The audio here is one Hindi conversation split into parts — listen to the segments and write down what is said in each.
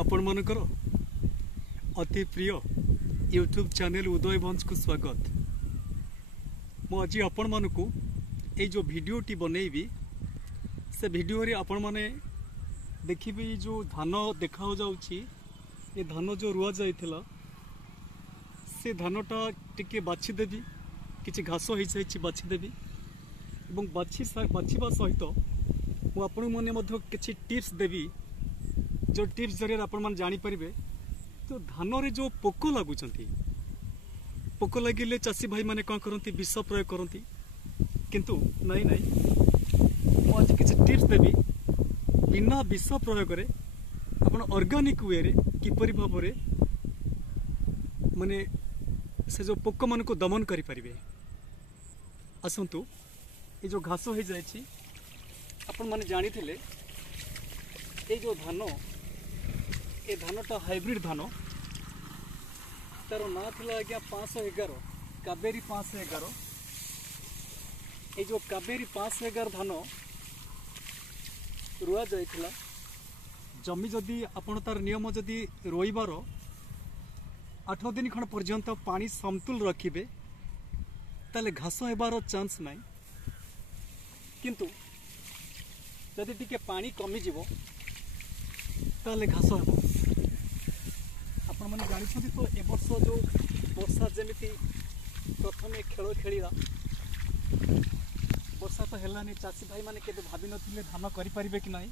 आपण मानकर अति प्रिय यूट्यूब चैनल उदय वंश को स्वागत। मुझे आपण मानकु ये जो भिडियोटी बनैबी से भिडियो रे आपण माने देखिबे जो धान देखा जाउची ये धान जो रुआ जाइथिला से धानटा टिके बाछि देबी किछि घास होई जाइछि बाछि देबी एवं बाछिबा सहित मु आपण माने मध्य किछि टिप्स देबी जो टिप्स जरिए आपण मान जानि परिबे तो धान रे जो पोक लागुचंती पोक लगिले चासी भाई माने कोन करंती विष प्रयोग करंती किंतु नहीं नहीं मु आज किछि टिप्स देबी बिना विष प्रयोग रे आपण ऑर्गेनिक वे रे किपरि भाव रे माने से जो पोक मन को दमन करि परिबे। आसंतु ये जो घास हो जाइछि आपण माने जानि थिले ये जो धान ये धानटा हाइब्रिड धान तार ना थिला आज्ञा 511 कावेरी 511 ये जो कावेरी 511 धान रुआ जाइथिला जमी जदि आपण तार नियम जदि रोइबार 8 दिन खण पर्यंत पानी समतुल रखिबे ताले घास हेबार चांस नाही किंतु जदि टिके पानी कमी जीवो ताले घास हेबो। आपण माने जानिछथि तो ए वर्ष जो वर्षा जेमिति प्रथमे खेल खेलिला वर्षा तो हेलानी चासी भाई माने केबे भाबी नथिले धान करि परिबे कि नाही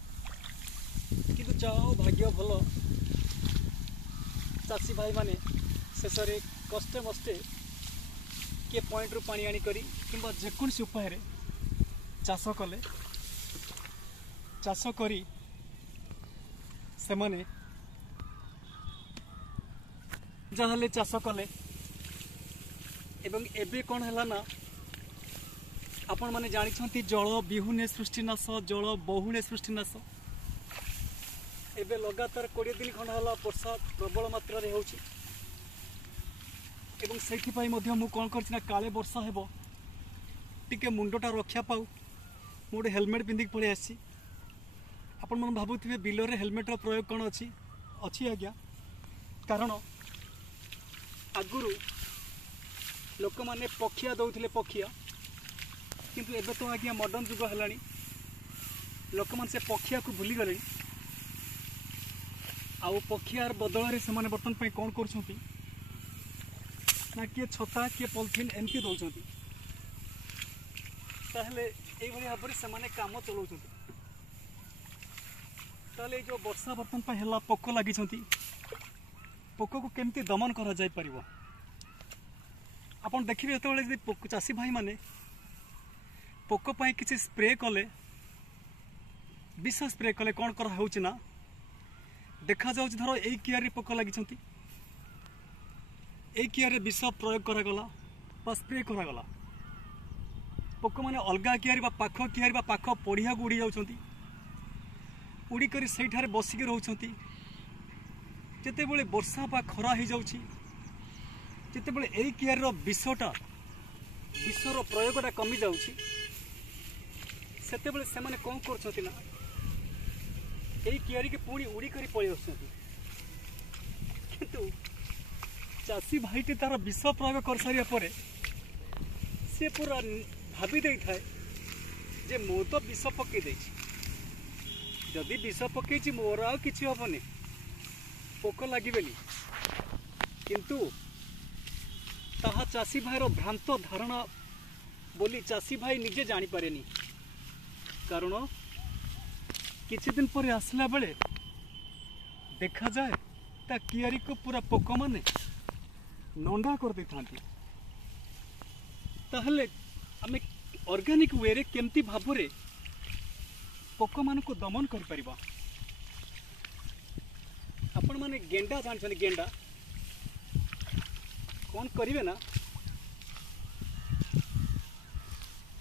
किंतु जाओ भाग्य भलो चासी भाई माने शेषरे कष्टे मस्ते के पॉइंट रु पानी आनी करी किंबा जेकोसी उपाय रे चाष कले चाष करी से माने जहाले चाष कले एवं एबे कोन हला ना आपण माने जानि छथि जल बिहुने सृष्टिनाश जल बहुने सृष्टिनाश एबे लगातार 20 दिन खंड हला वर्षा प्रबल मात्रा रे होछि एवं सेठी पाई मध्य मु कोन करछि ना काले वर्षा हेबो टिके मुंडटा रक्षा पाऊ मोटे हेलमेट पिंधिक पड़े आसी आपण मन भाबुथिबे बिल रे हेलमेट रो प्रयोग कोन अछि अछि आज्ञा कारण आगुरु लोक माने पखिया दउथिले पखिया किंतु एबे तो आज्ञा मॉडर्न जुग हलानी लोक मान से पखिया को भूली गले आउ पखियार बदल रे से माने बर्तन पई कोन करछंती ना के छता के पॉलिथिन एमपी दउछंती ताहले एई भली भाबरे से माने काम चलाउछंती ताले जो वर्षा बर्तन पई हला पोक लागि छंती पोक को केमती दमन करा जाय परिबो आपण देखिबे एतबेले जदि पोक चासी भाई माने पोक पई किछि स्प्रे कले विष स्प्रे कले कोन करा होउछि ना देखा जाउछि धरो एई कियार रे पोक लागि छंती एई कियार रे विष प्रयोग करा गला बा स्प्रे करा गला पोक माने अलगा कियारी बा पाख कियारी बा पाख पढ़िया को उड़ी जाउछंती उड़ी करी सेठारे बसिके रहउछंती जेते बेले वर्षा बा खरा ही जाउछि जेते बेले एई कियार रो विषटा विषर प्रयोगटा कमी जाउछि सेते बेले से माने कोन करछंती ना एई कियारी के पूरी उड़ी करी पळि आछंती किंतु चासी भाईटे तार विष प्रयोग कर सारिया परे से पूरा भाभी दे थाए जे मो तो विष पकई दे जदि विष पकई मोर आ किछि हबनी पोक लागिबेनी किंतु ताहा चासी भाईर भ्रांत धारणा बोली चासी भाई निजे जानी पारेनी कारण किछि दिन पर आसला बेले देखा जाए ता कियारी को पूरा पोक माने नंडा कर दे थांती ताहले आमे ऑर्गेनिक वे रे केमती भाबरे पोक मान को दमन कर परिबा। आपण माने गेंडा जान गेंडा कौन करिवे ना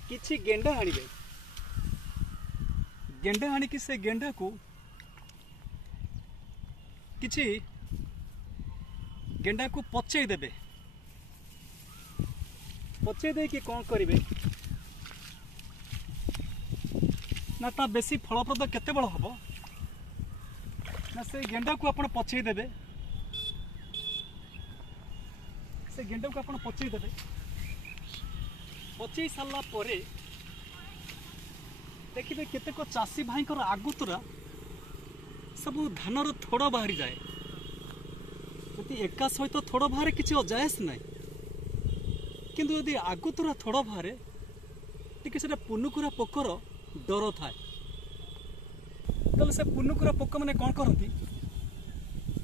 किछि गेंडा आनिबे गेंडा आनी कि से गेंडा को किछि गेंडा को पचे देबे पचे दे कि कौन करिवे ना ता बेसी फलप्रद केते बड़ हबो ना से गेंडा को आपण पचई देबे से गेंडा को आपण पचई देबे पचई सारा पर देखिए केतेक चाषी भाई आगुतरा सब धानर थोड़ बाहरी जाए यदि एका सहित थोड़ बाहर किसी अजायस ना किंतु यदि आगुतरा थोड़ बाहर टी से पुनुकुरा पोकर डर थाए तो से पुनुकुरा पोक मैंने कौन करती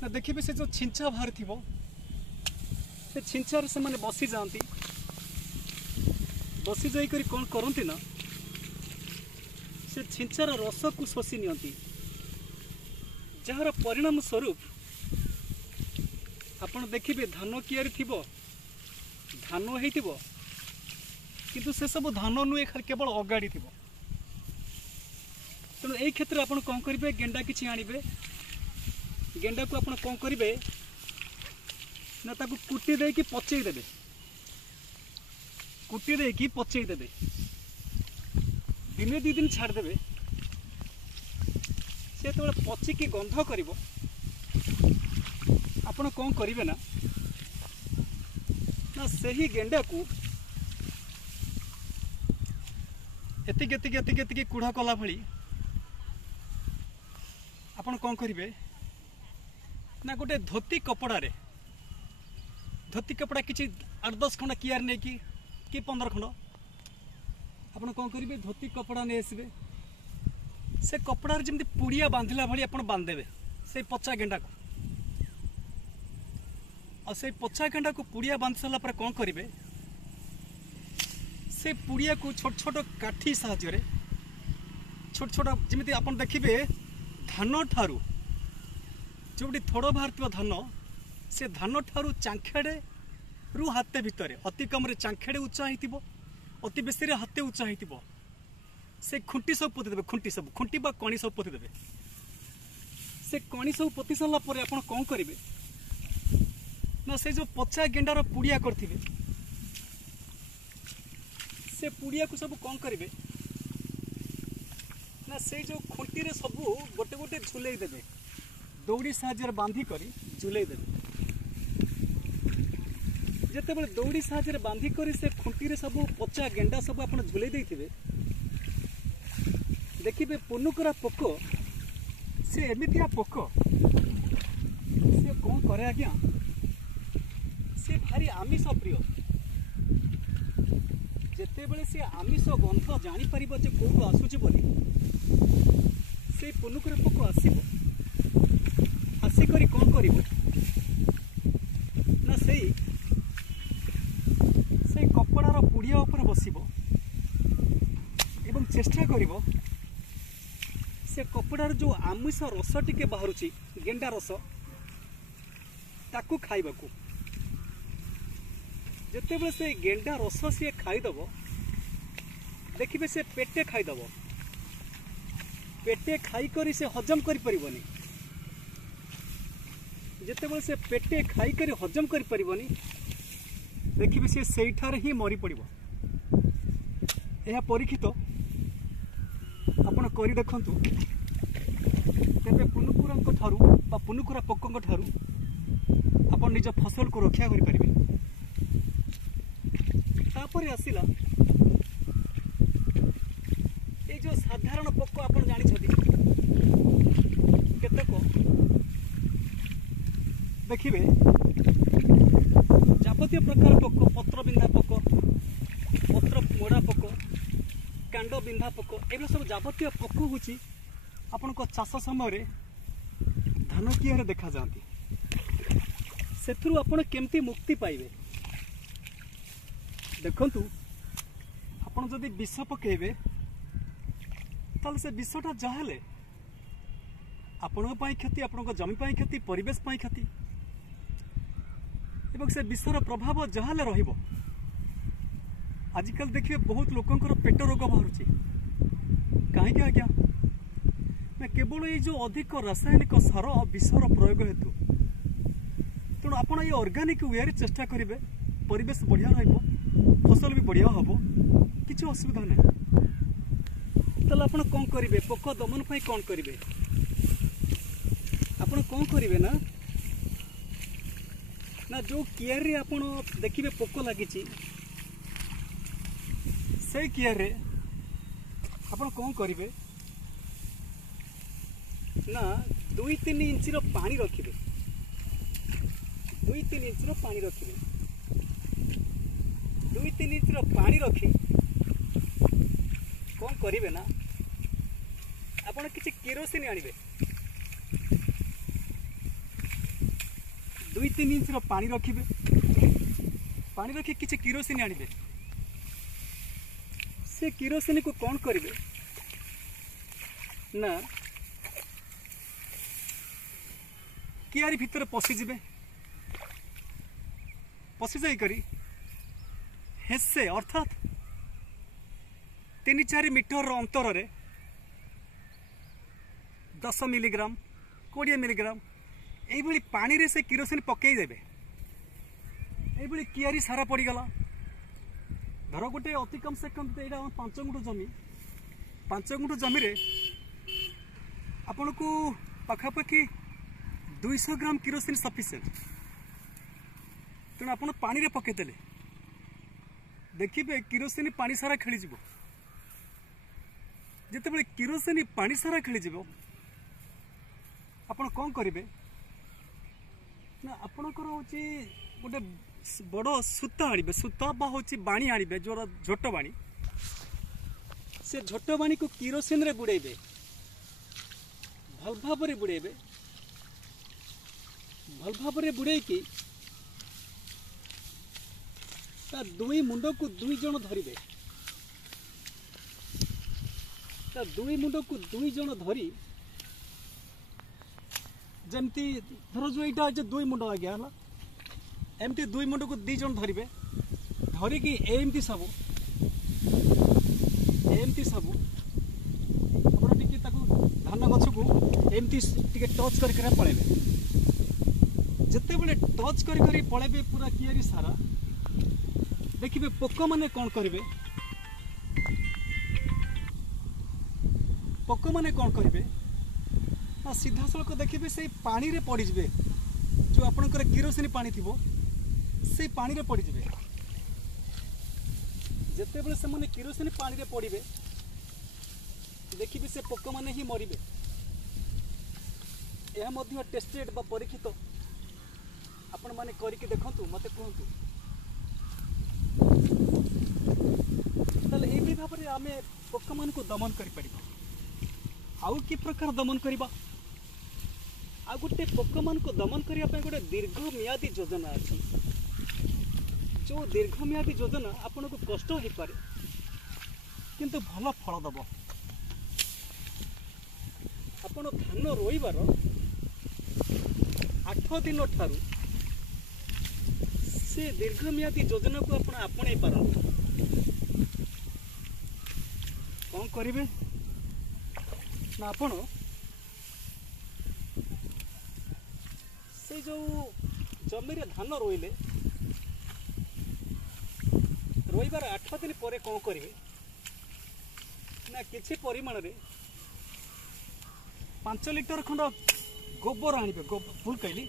ना देखिए से जो छिंचा बाहर थी से छिंचार से मैंने बसी जाती बसी जाकर कौन करती ना से छिंचार रस को शोषि नियंती जार परिणाम स्वरूप आपण देखिए धान कियारी थिबो धान होइथिबो किंतु से सब धान नुहे खाली केवल अगाड़ी थिबो तेणु यही क्षेत्र में कौन करेंगे गेंडा किसी आनबे गेंडा को आप कौन करेंगे ना ताकू कुटी दे कि पचई देबे कुटी दे कि पचई देबे दिने दी दिन छाड़देवे से तो पचिकी गंध कर आपण कौन करेंगे ना ना सही गेंडा को एतिक कूढ़ा कला भली आपण कौन करेंगे ना गोटे धोती कपड़ा किसी 8-10 खंड कियार नहीं कि 15 खंड आपण कौन करेंगे धोती कपड़ा नहीं आसबे से कपड़ा जमी पुड़िया बांधिला भाई आप बांधदेवे से पचा गेंडा को और से पचा गेंडा को पुड़िया बांध सारा पर कौन करेंगे से पुड़िया को छोट छोट काठी साहाय्य छोट छोट जमी आप देखिए धान ठारू जो थोड़ बाहर धान से धान ठारू चांखेड़े रु हाथे भितर अति कम चांखेड़े उच्चा हो अति बेसी हाथे उच्चा हो से खुंटी सब पोती देवे खुंटी बा कणी सब पोती देवे से कणी सब पोती सारा पर आप कौन करेंगे ना से जो पचा गेंडार पुड़िया करथिबे से पुड़िया को सब कौन करेंगे ना से जो खुंटी रे सब गोटे गोटे झुलई देवे दौड़ी साहाଯ୍य बांधी करी झुलई देवे जिते बड़े दौड़ी साहाଯ୍य बांधी करी से खुंटी रे सब पचा गेंडा सब आप झुलई देथिबे देखिए पुनुकुरा पोक से एमितिया पोक से कौन करे आज्ञा से भारी आमिष प्रिय जिते बड़े से आमिष गंध जानी पारिबो जे कोठु आसुची बोली से पुनुकुरा पोक आसिकरी कौन करिबो ना से कपड़ार पुड़िया ऊपर बसिबो एवं चेष्टा करिबो से कपड़ार जो आमिष रस टिके बाहरुची गेंडा रस ताकू खाइबाकू जिते बड़े से गेंडा रस सी खाईदब देखिए से पेटे खाईदब पेटे खाई करी से हजम करि परिबनी जिते बड़े से पेटे खाई करी हजम करि परिबनी देखिए से सेठार ही मरी पड़िबो यह परीक्षित आपण करी देखंतु तेबे पुनुकुरा ठारू बा पुनुकुरा पोकों ठारू आपण निज फसल को रक्षा करि परिबे तापर आसिला ये जो साधारण पोक आप जानी केतक देखिए जाबतीय प्रकार पोक पत्र बिंधा पोक पत्र मोड़ा पोक कांड बिंधा पोक ये सब जाबतीय पोक हूँ आपण चाष समय धान कियारे देखा जाती से आपण केमती मुक्ति पाइबे देखंतु आपण जदि विष पकेबे ताल से विषटा जहाले आपण क्षति आपण जमी क्षति परिवेश क्षति एवं से विषर प्रभाव जहाले रहिबो आजिकल देखिए बहुत लोकंकर पेट रोग बाहरुची कहीं आज्ञा ना केवल ये जो अधिक रासायनिक सार और विषर प्रयोग हेतु तेणु आप ऑर्गेनिक वे चेष्टा करेंगे परिवेश बढ़िया रहिबो फसल भी बढ़िया हम किसी असुविधा ना ताल आप कौन करेंगे पोक दमन कौन करेंगे आपण कौन करेंगे ना ना जो कियार रे आपण देखिए पोक लगी से कियार रे आपण कौन करेंगे ना 2-3 इंच पानी रखिए 2-3 इंच पानी रखिए 2-3 इंच पानी रखी कौन करेंगे ना आपण किसी केरोसिन आनिबे 2-3 इंच पानी रखिए पानी रखी किसी केरोसिन आनिबे से केरोसिन को कौन करेंगे ना कियारी भितर पशिजे पशि जाइकरी हेसे अर्थात 3-4 मीटर अंतर रे 10 मिलीग्राम 20 मिलीग्राम यही पानी रे से किरोसिन पकई देबे यही कियारी सारा पड़गला धर गोटे अति कम से कम यहाँ 5 गुंठ जमी 5 गुंठ जमी रे आपन को पाखापाखि 200 ग्राम किरोसिन सफिशिएंट तेणु आप पानी रे पकेदेले देखिए किरोसिन पानी सारा खेली जितेबाला किरोसिन पानी सारा खेली आपण कौन करेंगे ना आपणकर हूँ गोटे बड़ सूता आनिबे सूता बा हूँ बाणी आनिबे जो झोट बाणी से झोट बाणी को किरोसिन रे बुड़ेबे भल भाव बुड़ेबे भल भाव बुड़े कि दुई मुंड को 2 जन धरिबे दुई मुंड को 2 जन धरी जमती धर जो यहाँ जो 2 मुंड आज्ञा है एमती 2 मुंड को 2 जन धरिबे धरिकी एमती सब आप धान गछ को एमती टच कर पलैबे जिते बड़े टच कर पलैबे पूरा कियारी सारा देखिए पोक मैंने कौन करेंगे पोक मैंने कौन करेंगे ना सीधा सड़क देखिए से पानी रे पड़ जाए जो आपंकर किरोसिन पानी थी से पानी रे पड़ जाए जिते बड़े से मैंने किरोसिन पानी रे पड़े देखिए से पोक मैंने ही मरबे यह टेस्टेड बा परीक्षित आपण मैंने करके देखु मत कहतु यही भाव में आम पोक मान को दमन कर आउ कि प्रकार दमन करवा आ गोटे पोक मान को दमन करने गोटे दीर्घ मियादी योजना अच्छी जो दीर्घ मियादी योजना आपन को कष्ट हो पारे किंतु भल फल दब आपण धान रोइबार 8 दिन ठारू से दीर्घ मियादी योजना को आपण आपणे पारंतु कौन करेंगे ना आपण से जो जमी रे धान रोइले रोइबार 8 दिन पर कौन करेंगे ना किसी परिमाण रे 5 लिटर खंड गोबर आनिबे भूल कहली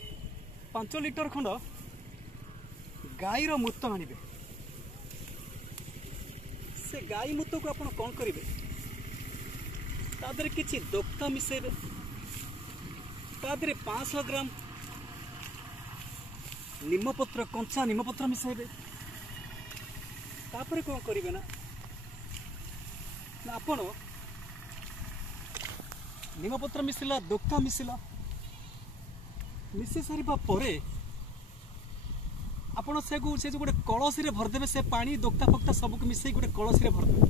5 लिटर खंड गाईर मूत आनिबे से गाई मूत को आप कौन करेंगे तादरे किसी दोक्ता मिसेबे तादरे 500 ग्राम निमपत्र कंचा निमपत्र मिसेबे तापर कौन करेंगे ना आपण निमपत्र मिसिला दोक्ता मिसिला मिसी सारिबा परे आपण से जो गोटे कलसी रे भरदेवे से पानी दोक्ता फोक्ता सबको मिसई गोटे कलसी रे भरदेवे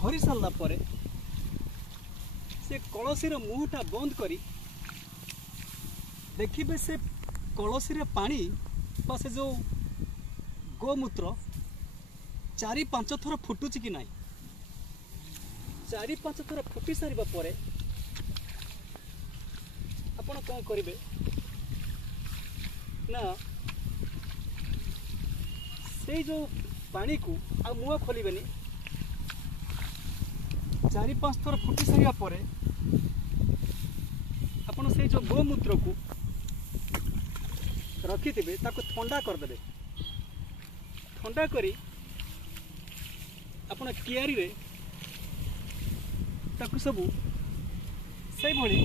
भरी सारा पर से कलसी रो मुहटा बंद करी देखिए से कलसी रे पानी बा से जो गोमूत्र 4-5 थर फुटुची कि नहीं 4-5 थर फुटी सारिबा परे आपण कौन करेंगे ना से जो पानी को आ मुह खोलिबेनी 4-5 थर फुटी सारिया परे आपण से जो गोमूत्र को रखिथे ठंडा करदे। ठंडा करी आपण कियारी रे ताकू सबू से भली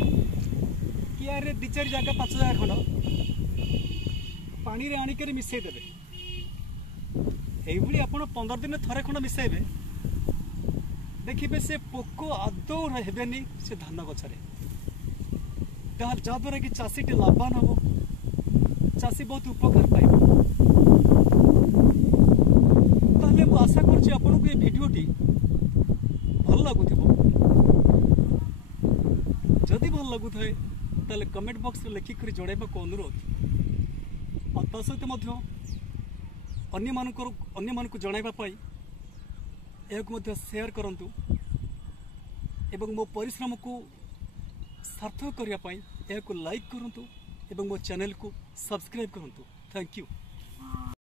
कियारी रे 2-4 जगह 5 जगह खंड पानी रे आनिक मिसई देवे। यही आप 15 दिन थरे खंड मिसेबे देखिए से पोक आदौ हेबेनी से धान गछरे जहाद्वारा कि चाषी टे लाभवान हम चाषी बहुत उपकार पाइब। ताहले मु आशा करछि आपनको ये भिडियोटी भल लगुथिबो। जदि भल लगुथाए ताहले कमेंट बॉक्स रे लिखि करी जणाइबा को अनुरोध और ता सहित मध्य अन्य मानक जणाइबा पाई एहाकु मध्य शेयर करंतु एवं मो परिश्रम को सार्थक करिया पाई एहाकु लाइक करंतु एवं मो चैनल को सब्सक्राइब करंतु। Thank you.